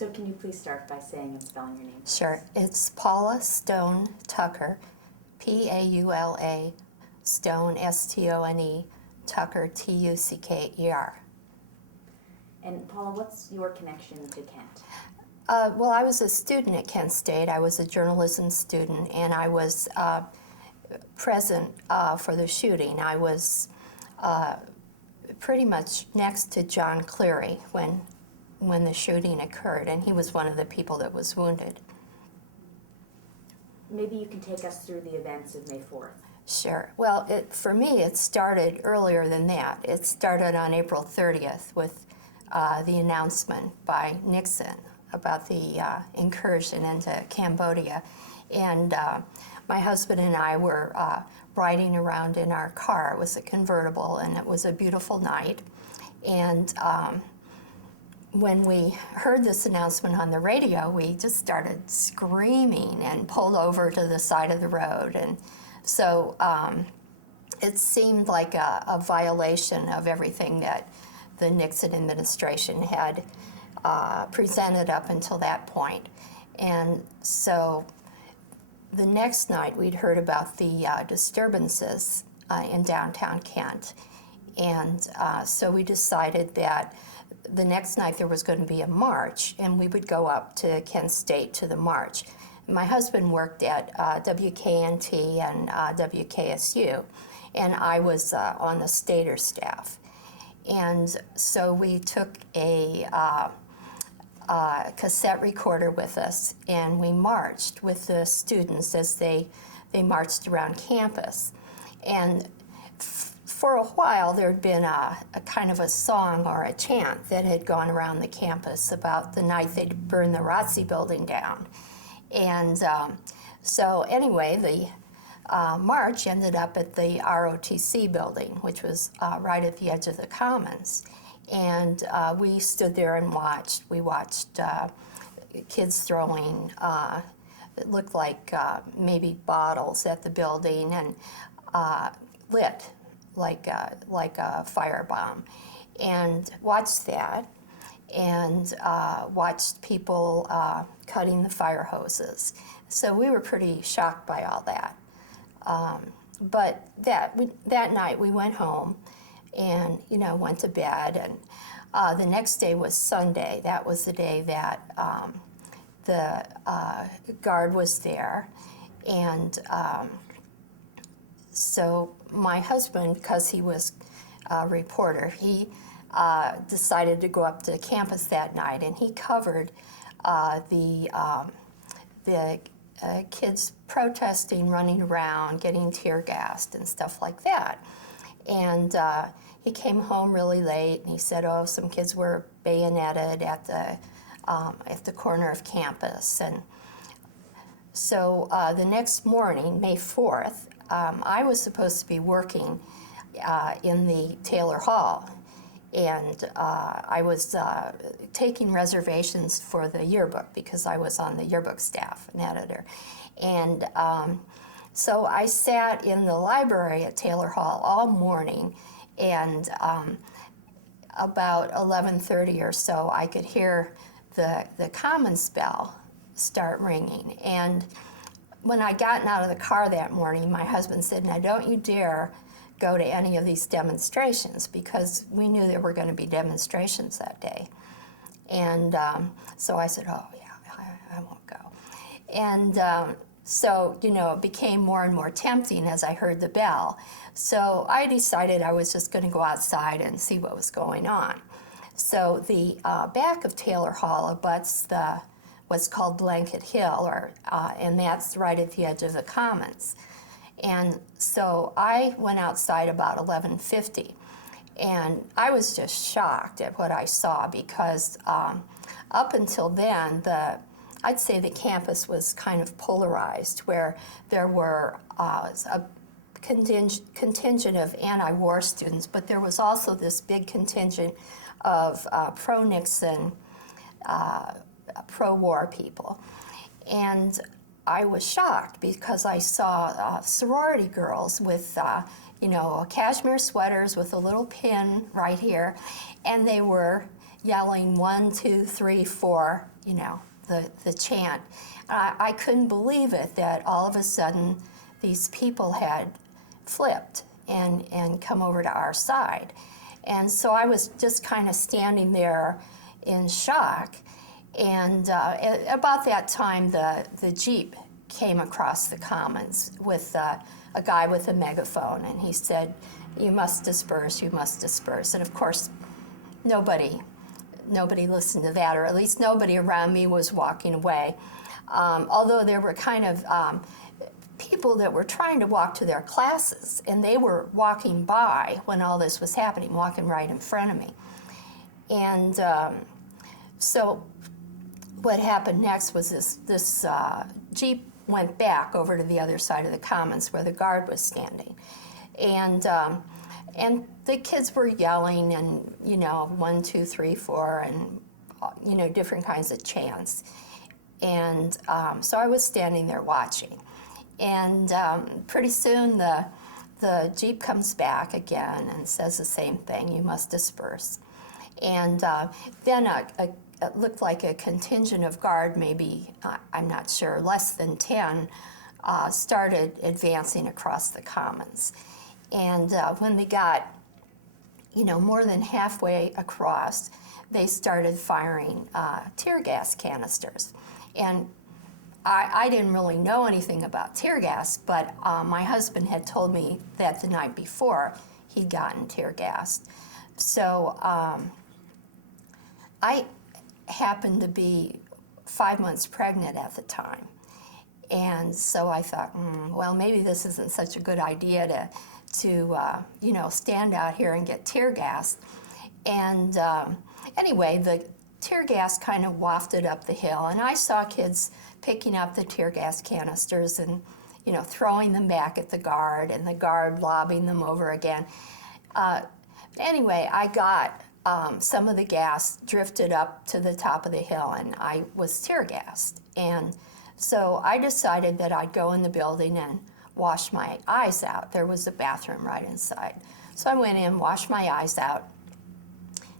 So can you please start by saying and spelling your name? Sure. It's Paula Stone Tucker, Paula Stone, Stone, Tucker, Tucker. And Paula, what's your connection to Kent? Well, I was a student at Kent State. I was a journalism student, and I was present for the shooting. I was pretty much next to John Cleary when the shooting occurred, and he was one of the people that was wounded. Maybe you can take us through the events of May 4th. Sure. Well, for me, it started earlier than that. It started on April 30th with the announcement by Nixon about the incursion into Cambodia. And my husband and I were riding around in our car. It was a convertible, and it was a beautiful night. And when we heard this announcement on the radio, we just started screaming and pulled over to the side of the road. And so it seemed like a violation of everything that the Nixon administration had presented up until that point. And so the next night we'd heard about the disturbances in downtown Kent. And so we decided that the next night there was going to be a march, and we would go up to Kent State to the march. My husband worked at WKNT and WKSU, and I was on the Stater staff. And so we took a cassette recorder with us, and we marched with the students as they marched around campus. And for a while, there had been a kind of a song or a chant that had gone around the campus about the night they'd burned the ROTC building down. And so anyway, the march ended up at the ROTC building, which was right at the edge of the Commons. And we stood there and watched. We watched kids throwing, it looked like maybe bottles at the building, and lit like a firebomb, and watched that, and watched people cutting the fire hoses. So we were pretty shocked by all that. But that night we went home and went to bed, and the next day was Sunday. That was the day that the guard was there, and so my husband, because he was a reporter, he decided to go up to campus that night, and he covered the kids protesting, running around, getting tear gassed and stuff like that. And he came home really late, and he said, "Oh, some kids were bayoneted at the corner of campus." And so the next morning, May 4th, I was supposed to be working in the Taylor Hall, and I was taking reservations for the yearbook because I was on the yearbook staff, an editor. And so I sat in the library at Taylor Hall all morning, and about 11:30 or so, I could hear the Commons bell start ringing. And when I gotten out of the car that morning, my husband said, "Now don't you dare go to any of these demonstrations," because we knew there were going to be demonstrations that day. And so I said, "Oh yeah, I won't go." And so it became more and more tempting as I heard the bell. So I decided I was just going to go outside and see what was going on. So the back of Taylor Hall abuts what's called Blanket Hill, and that's right at the edge of the Commons. And so I went outside about 11:50, and I was just shocked at what I saw, because up until then, I'd say the campus was kind of polarized, where there were a contingent of anti-war students, but there was also this big contingent of pro-Nixon, pro-war people. And I was shocked because I saw sorority girls with, cashmere sweaters with a little pin right here, and they were yelling 1, 2, 3, 4 the chant. I couldn't believe it that all of a sudden these people had flipped and come over to our side. And so I was just kind of standing there in shock. And at about that time, the Jeep came across the commons with a guy with a megaphone, and he said, "You must disperse, you must disperse." And of course, nobody listened to that, or at least nobody around me was walking away. Although there were kind of people that were trying to walk to their classes, and they were walking by when all this was happening, walking right in front of me. And so what happened next was this Jeep went back over to the other side of the commons where the guard was standing. And the kids were yelling and, 1, 2, 3, 4, and, different kinds of chants. And so I was standing there watching. And pretty soon the Jeep comes back again and says the same thing, "You must disperse." And then it looked like a contingent of guard, maybe, I'm not sure, less than 10, started advancing across the commons. And when they got, more than halfway across, they started firing tear gas canisters. And I didn't really know anything about tear gas, but my husband had told me that the night before he'd gotten tear gassed. So I happened to be 5 months pregnant at the time. And so I thought, well, maybe this isn't such a good idea to stand out here and get tear gassed. And anyway, the tear gas kind of wafted up the hill, and I saw kids picking up the tear gas canisters and, throwing them back at the guard, and the guard lobbing them over again. Anyway, I got some of the gas drifted up to the top of the hill, and I was tear gassed. And so I decided that I'd go in the building and wash my eyes out. There was a bathroom right inside. So I went in, washed my eyes out,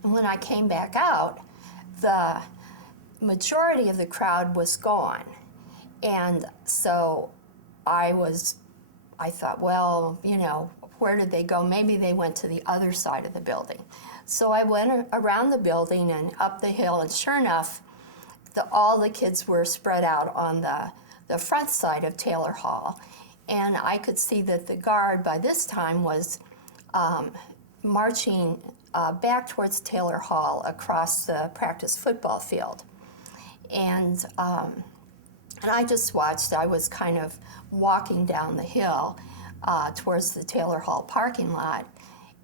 and when I came back out, the majority of the crowd was gone. And so I thought, well, where did they go? Maybe they went to the other side of the building. So I went around the building and up the hill, and sure enough, all the kids were spread out on the front side of Taylor Hall. And I could see that the guard by this time was marching back towards Taylor Hall across the practice football field. And I just watched. I was kind of walking down the hill towards the Taylor Hall parking lot,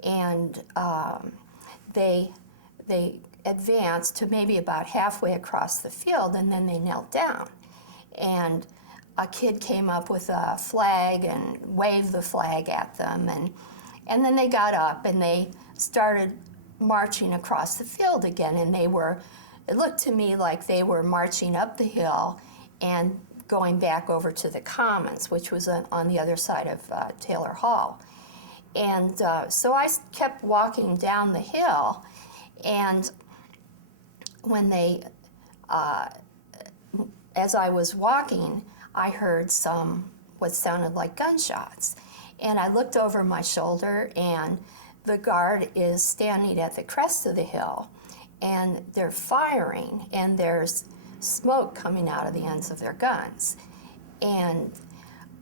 and they advanced to maybe about halfway across the field, and then they knelt down. And a kid came up with a flag and waved the flag at them, and then they got up and they started marching across the field again, and it looked to me like they were marching up the hill and going back over to the Commons, which was on the other side of Taylor Hall. And so I kept walking down the hill, and when as I was walking, I heard what sounded like gunshots. And I looked over my shoulder, and the guard is standing at the crest of the hill, and they're firing, and there's smoke coming out of the ends of their guns. And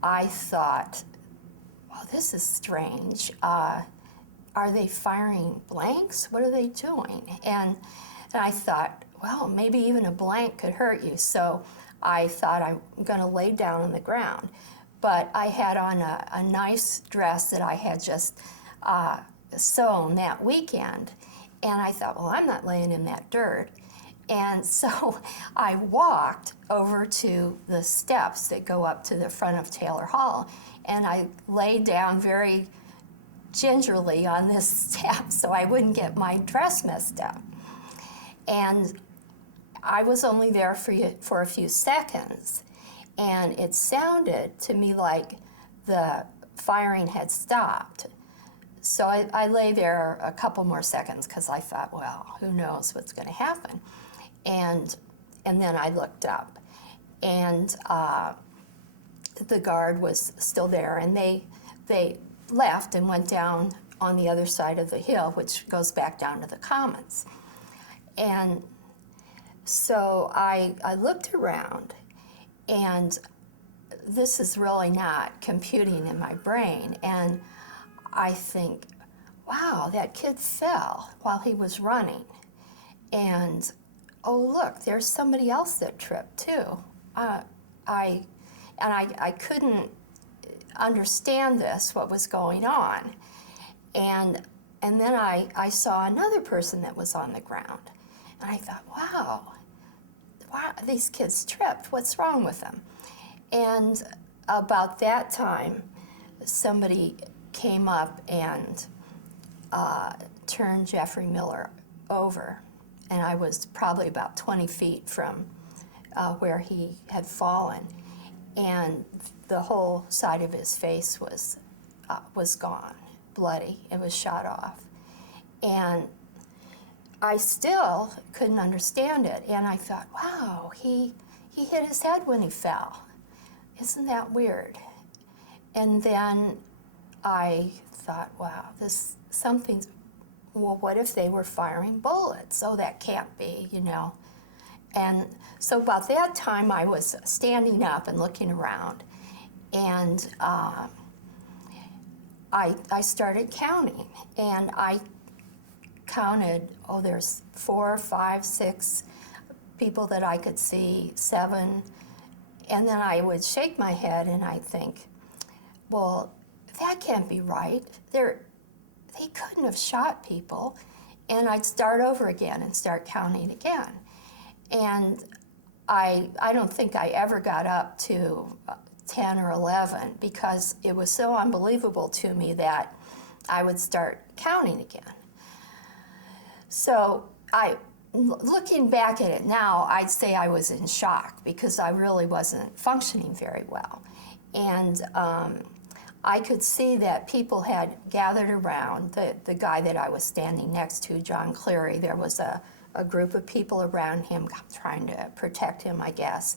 I thought, well, this is strange. Are they firing blanks? What are they doing? And I thought, well, maybe even a blank could hurt you. So I thought, I'm going to lay down on the ground. But I had on a nice dress that I had just sewn that weekend. And I thought, well, I'm not laying in that dirt. And so I walked over to the steps that go up to the front of Taylor Hall, and I laid down very gingerly on this step so I wouldn't get my dress messed up. And I was only there for a few seconds, and it sounded to me like the firing had stopped. So I lay there a couple more seconds because I thought, well, who knows what's going to happen. And and then I looked up, and the guard was still there, and they left and went down on the other side of the hill, which goes back down to the commons. And so I looked around, and this is really not computing in my brain, and I think, wow, that kid fell while he was running. And oh, look, there's somebody else that tripped too. I couldn't understand this, what was going on. And then I saw another person that was on the ground. And I thought, wow, these kids tripped. What's wrong with them? And about that time, somebody came up and turned Jeffrey Miller over. And I was probably about 20 feet from where he had fallen. And the whole side of his face was gone, bloody. It was shot off. And I still couldn't understand it. And I thought, wow, he hit his head when he fell. Isn't that weird? And then I thought, wow, well, what if they were firing bullets? Oh, that can't be, you know. And so about that time, I was standing up and looking around, and I started counting, and I counted, oh, there's 4, 5, 6 people that I could see, 7, and then I would shake my head and I'd think, well, that can't be right. They couldn't have shot people. And I'd start over again and start counting again. And I don't think I ever got up to 10 or 11 because it was so unbelievable to me that I would start counting again. So looking back at it now, I'd say I was in shock because I really wasn't functioning very well. And I could see that people had gathered around the guy that I was standing next to, John Cleary. There was a group of people around him trying to protect him, I guess.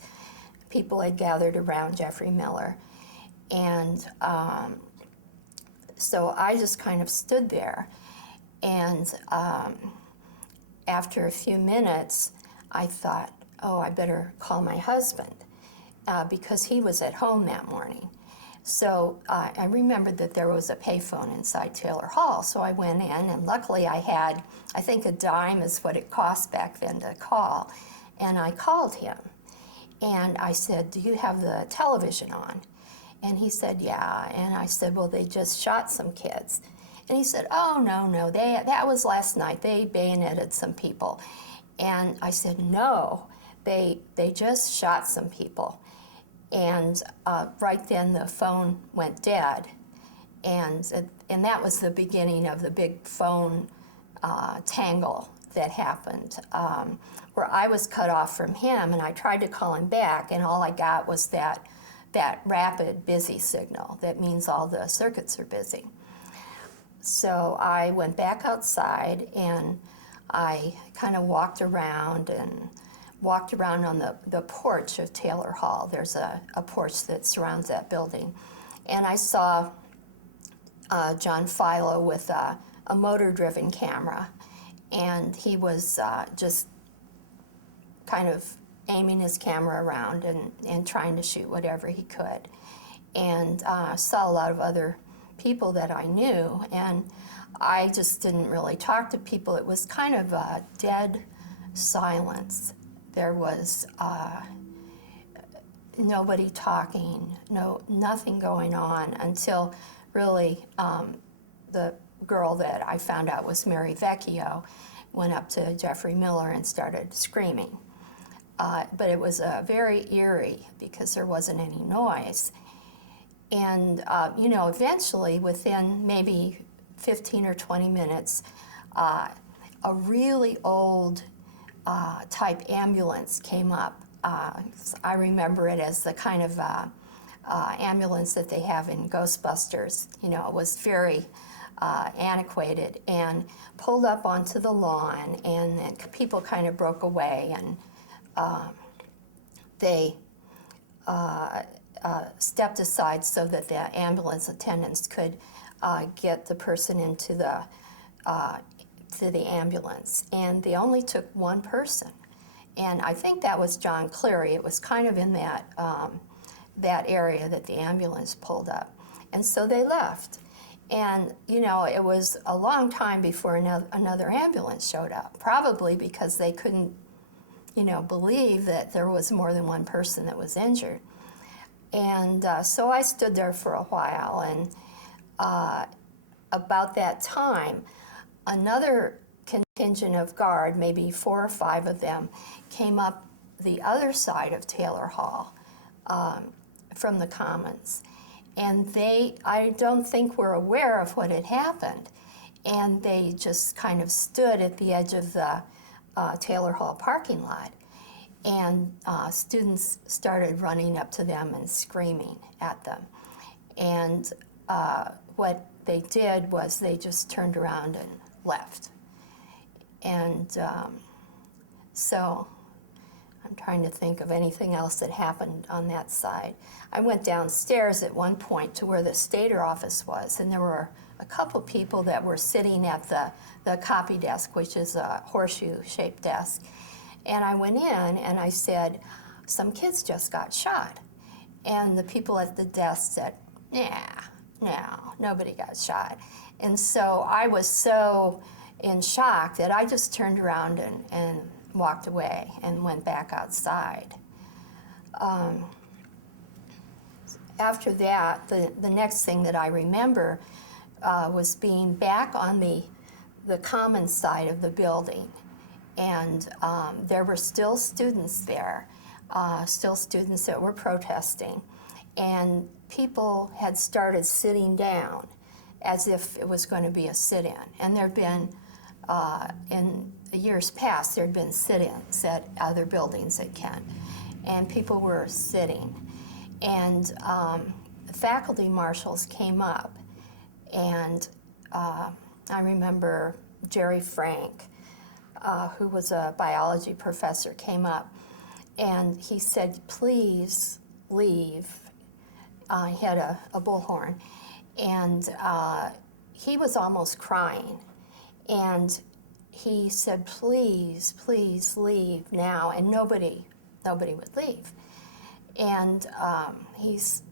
People had gathered around Jeffrey Miller. And so I just kind of stood there. And after a few minutes, I thought, oh, I better call my husband because he was at home that morning. So I remembered that there was a payphone inside Taylor Hall, so I went in, and luckily I had, I think a dime is what it cost back then to call, and I called him. And I said, do you have the television on? And he said, yeah. And I said, well, they just shot some kids. And he said, oh, no, that was last night. They bayoneted some people. And I said, no, they just shot some people. And right then the phone went dead. And that was the beginning of the big phone tangle that happened, where I was cut off from him, and I tried to call him back, and all I got was that rapid busy signal. That means all the circuits are busy. So I went back outside, and I kind of walked around on the porch of Taylor Hall. There's a porch that surrounds that building. And I saw John Philo with a motor-driven camera, and he was just kind of aiming his camera around and trying to shoot whatever he could. And I saw a lot of other people that I knew, and I just didn't really talk to people. It was kind of a dead silence. There was nobody talking, nothing going on until really the girl that I found out was Mary Vecchio went up to Jeffrey Miller and started screaming. But it was very eerie because there wasn't any noise. And, eventually within maybe 15 or 20 minutes, a really old type ambulance came up. I remember it as the kind of ambulance that they have in Ghostbusters. It was very antiquated, and pulled up onto the lawn, and then people kind of broke away, and they stepped aside so that the ambulance attendants could get the person into to the ambulance. And they only took one person. And I think that was John Cleary. It was kind of in that, that area that the ambulance pulled up. And so they left. And, you know, it was a long time before another ambulance showed up, probably because they couldn't, you know, believe that there was more than one person that was injured. And so I stood there for a while, and about that time, another contingent of guard, maybe 4 or 5 of them, came up the other side of Taylor Hall from the Commons. And I don't think were aware of what had happened. And they just kind of stood at the edge of the Taylor Hall parking lot. And students started running up to them and screaming at them. And what they did was they just turned around and left. And so I'm trying to think of anything else that happened on that side. I went downstairs at one point to where the Stater office was, and there were a couple people that were sitting at the copy desk, which is a horseshoe-shaped desk. And I went in and I said, some kids just got shot. And the people at the desk said, no, nobody got shot. And so I was so in shock that I just turned around and walked away and went back outside. After that, the next thing that I remember was being back on the common side of the building. And there were still students there, still students that were protesting. And people had started sitting down as if it was going to be a sit-in. And there'd been, in years past, there'd been sit-ins at other buildings at Kent. And people were sitting. And the faculty marshals came up. And I remember Jerry Frank, who was a biology professor, came up. And he said, please leave. He had a bullhorn. And he was almost crying. And he said, please, please leave now. And nobody would leave. And he's,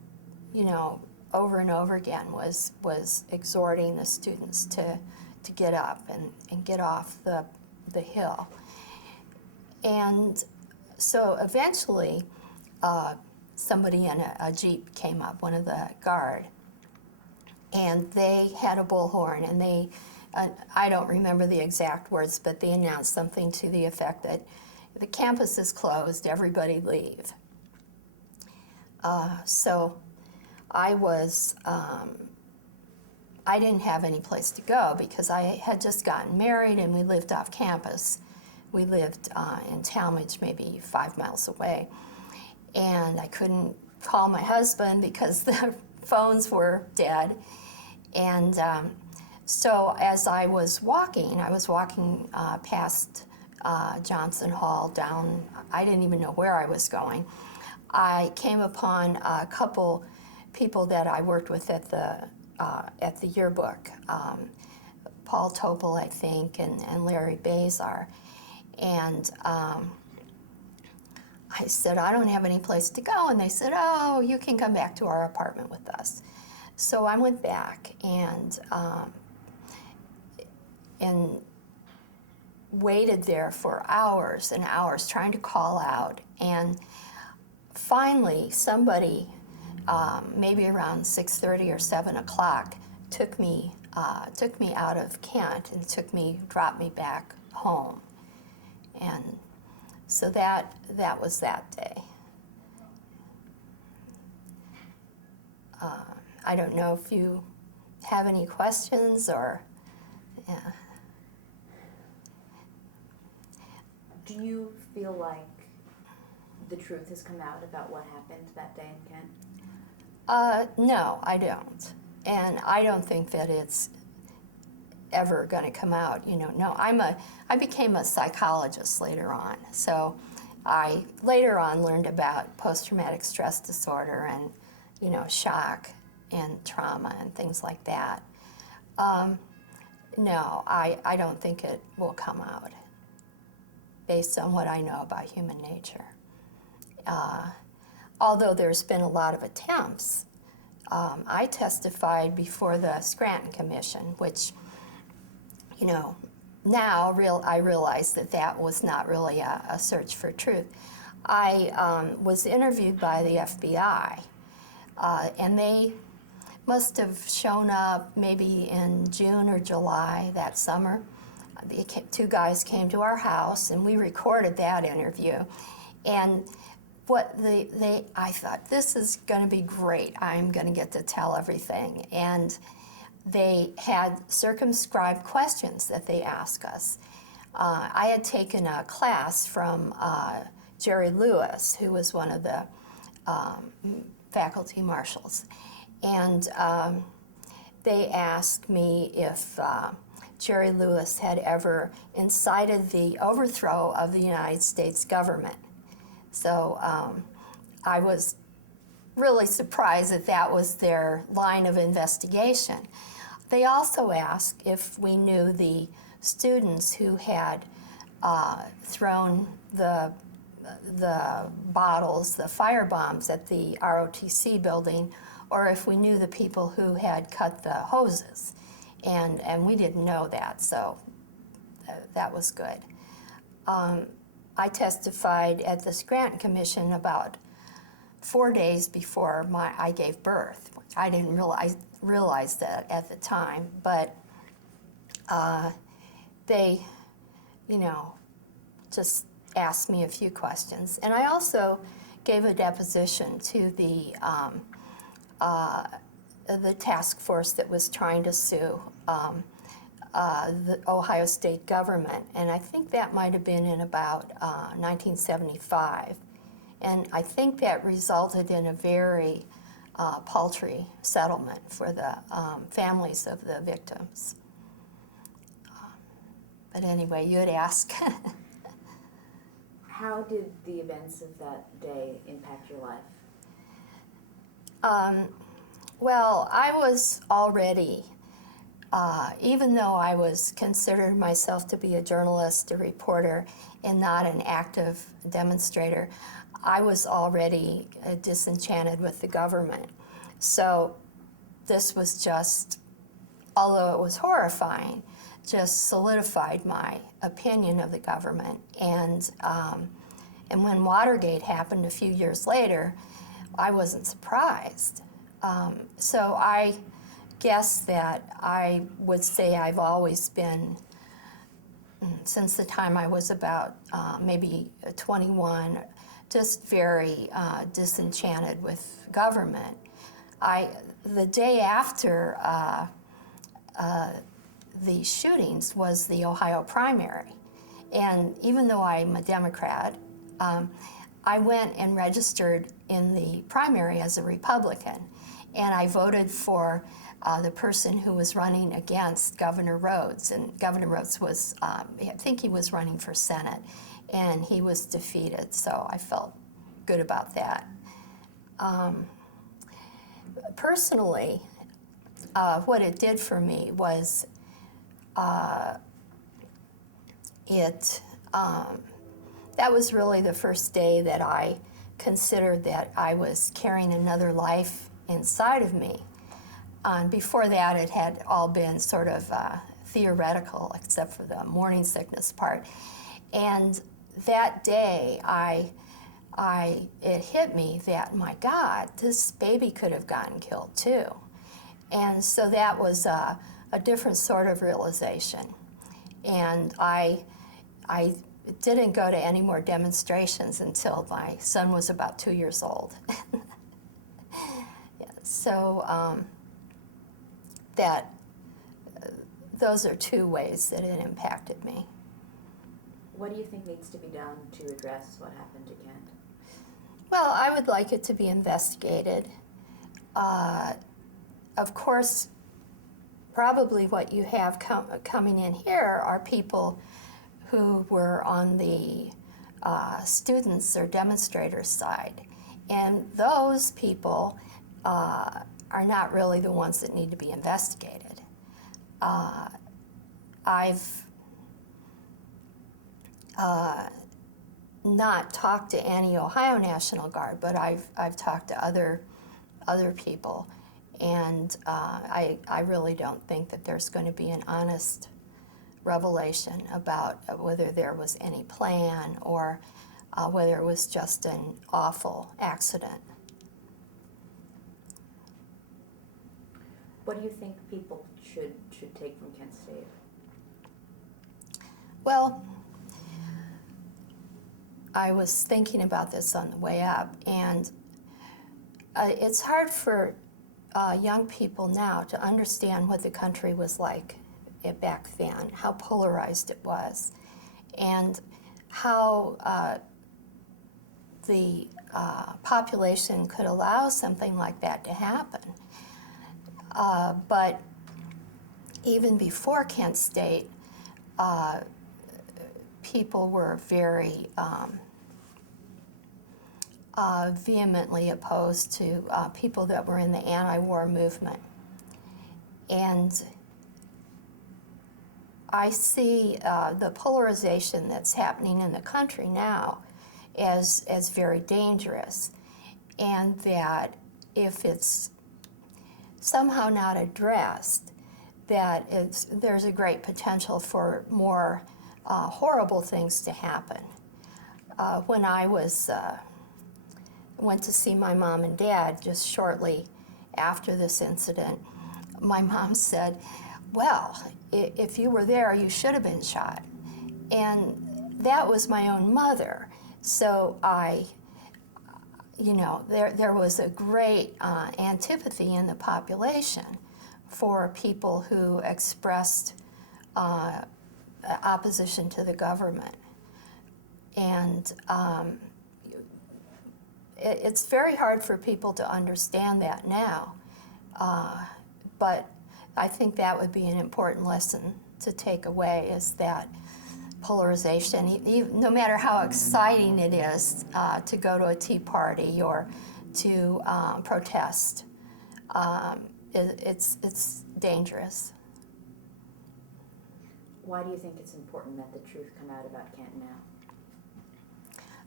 you know, over and over again was exhorting the students to get up and get off the hill. And so eventually somebody in a Jeep came up, one of the guard, and they had a bullhorn, and they, I don't remember the exact words, but they announced something to the effect that the campus is closed, everybody leave. So I was, I didn't have any place to go because I had just gotten married and we lived off campus. We lived in Talmadge, maybe 5 miles away. And I couldn't call my husband because the phones were dead. And so as I was walking past Johnson Hall down, I didn't even know where I was going. I came upon a couple people that I worked with at the yearbook, Paul Topol, I think, and Larry Bazar. And I said, I don't have any place to go. And they said, oh, you can come back to our apartment with us. So I went back and waited there for hours and hours trying to call out. And finally, somebody, maybe around 6:30 or 7 o'clock, took me out of Kent and dropped me back home. And so that was that day. I don't know if you have any questions or, yeah. Do you feel like the truth has come out about what happened that day in Kent? No, I don't. And I don't think that it's ever going to come out, you know. No, I became a psychologist later on. So I later on learned about post-traumatic stress disorder and, shock and trauma and things like that. No, I don't think it will come out based on what I know about human nature. Although there's been a lot of attempts. I testified before the Scranton Commission, which, now I realize that was not really a search for truth. I was interviewed by the FBI, and they must have shown up maybe in June or July that summer. The two guys came to our house, and we recorded that interview. And I thought, this is going to be great. I'm going to get to tell everything. And they had circumscribed questions that they asked us. I had taken a class from Jerry Lewis, who was one of the faculty marshals. And they asked me if Jerry Lewis had ever incited the overthrow of the United States government. So I was really surprised that was their line of investigation. They also asked if we knew the students who had thrown the bottles, the fire bombs at the ROTC building, or if we knew the people who had cut the hoses. And we didn't know that, so that was good. I testified at the Scranton Commission about 4 days before I gave birth. I didn't realize that at the time, but they, just asked me a few questions. And I also gave a deposition to the task force that was trying to sue the Ohio State government, and I think that might have been in about 1975. And I think that resulted in a very paltry settlement for the families of the victims. But anyway, you had asked. How did the events of that day impact your life? Well, I was already, even though I was considered myself to be a journalist, a reporter, and not an active demonstrator, I was already disenchanted with the government. So this was just, although it was horrifying, just solidified my opinion of the government. And when Watergate happened a few years later, I wasn't surprised. So I guess that I would say I've always been, since the time I was about maybe 21, just very disenchanted with government. The day after the shootings was the Ohio primary. And even though I'm a Democrat, I went and registered in the primary as a Republican. And I voted for the person who was running against Governor Rhodes. And Governor Rhodes was, I think he was running for Senate, and he was defeated, so I felt good about that. Personally, what it did for me was that was really the first day that I considered that I was carrying another life inside of me. Before that, it had all been sort of theoretical, except for the morning sickness part. And that day, it hit me that, my God, this baby could have gotten killed too. And so that was a different sort of realization. And I didn't go to any more demonstrations until my son was about 2 years old. Yeah, so those are two ways that it impacted me. What do you think needs to be done to address what happened to Kent? Well, I would like it to be investigated. Of course, probably what you have coming in here are people who were on the students or demonstrators' side. And those people are not really the ones that need to be investigated. I've not talked to any Ohio National Guard, but I've talked to other people, and I really don't think that there's going to be an honest revelation about whether there was any plan or whether it was just an awful accident. What do you think people should take from Kent State? Well, I was thinking about this on the way up, and it's hard for young people now to understand what the country was like back then, how polarized it was, and how the population could allow something like that to happen. But even before Kent State, people were very vehemently opposed to people that were in the anti-war movement. And I see the polarization that's happening in the country now as very dangerous, and that if it's somehow not addressed, that there's a great potential for more horrible things to happen. When I went to see my mom and dad just shortly after this incident, my mom said, "Well, if you were there, you should have been shot." And that was my own mother. So there was a great antipathy in the population for people who expressed opposition to the government. And it's very hard for people to understand that now. But I think that would be an important lesson to take away, is that polarization, no matter how exciting it is to go to a tea party or to protest, it's dangerous. Why do you think it's important that the truth come out about Kent now?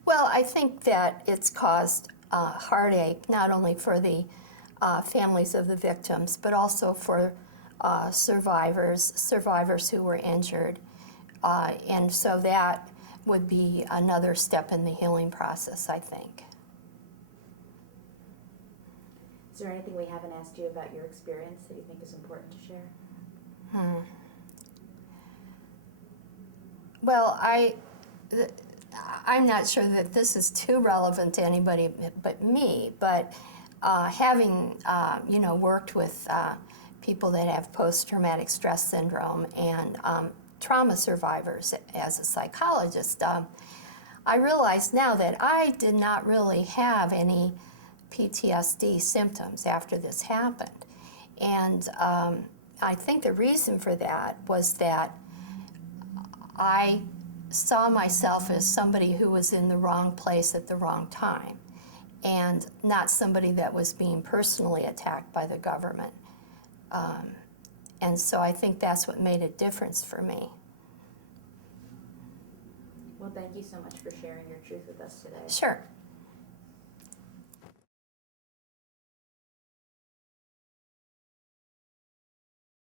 Well, I think that it's caused heartache, not only for the families of the victims, but also for survivors who were injured. And so that would be another step in the healing process, I think. Is there anything we haven't asked you about your experience that you think is important to share? Well, I'm not sure that this is too relevant to anybody but me, but having worked with people that have post-traumatic stress syndrome and trauma survivors as a psychologist, I realize now that I did not really have any PTSD symptoms after this happened. And I think the reason for that was that I saw myself as somebody who was in the wrong place at the wrong time, and not somebody that was being personally attacked by the government. And so I think that's what made a difference for me. Well, thank you so much for sharing your truth with us today. Sure.